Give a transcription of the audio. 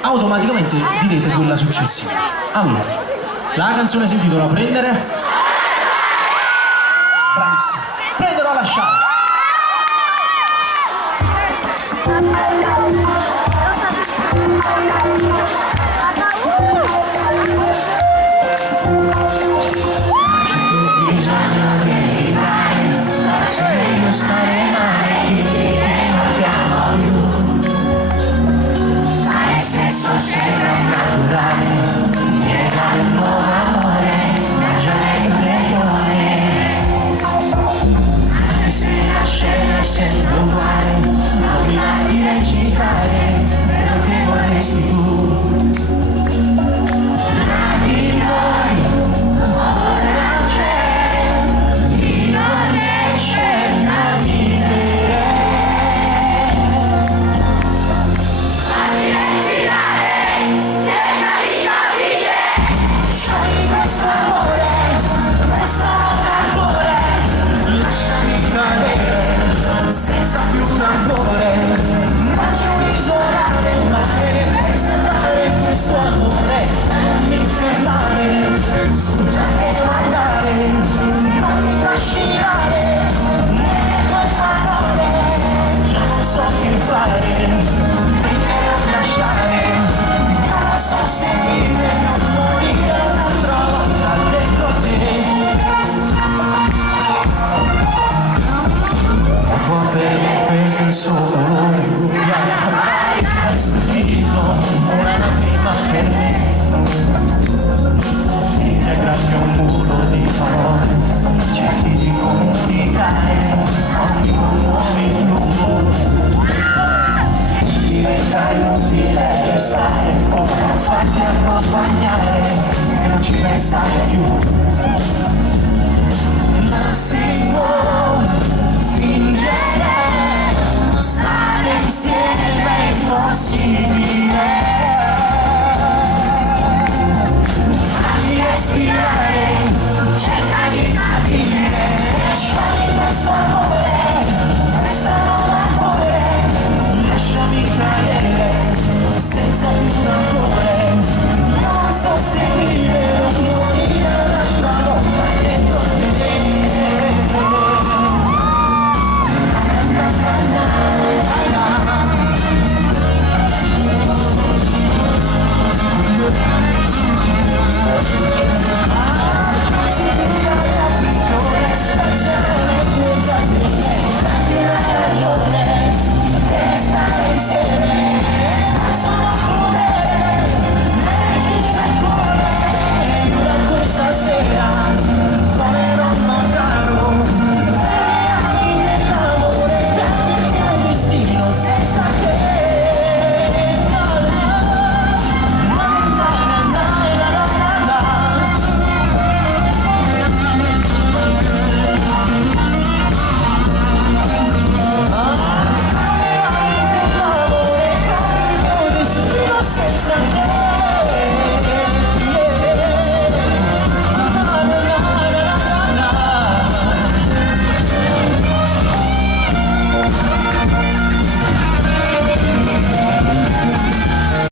automaticamente direte quella successiva. Allora, la canzone si intitola Prendere. Bravissimo. Prendere o lasciare. C'è più bisogno di dare, se io stare male, che non ti amo più. Fare sesso sembra naturale, piena del nuovo amore, ma già è anche se la scena è sempre uguale, non mi va di recitare quello che vorresti tu. Tra di noi ora c'è, di non c'è da vivere. Fammi respirare, cerca di capire. Sciogli questo amore, questo calore, lasciami cadere senza più rancore. Faccio isolare il mare per salvare questo amore. Non mi fermare, scusa che devo andare, non mi trascinare nelle tue parole. Già non so che fare, prendere o lasciare. Non so se vivere o non morire un'altra volta dentro te. La tua pelle per il suo colore uguale ha stupito una lacrima per me. Integra un muro di parole, cerchi di comunicare, ogni muovi fluo. Diventa inutile restare, ora farti accompagnare, e non ci pensare più.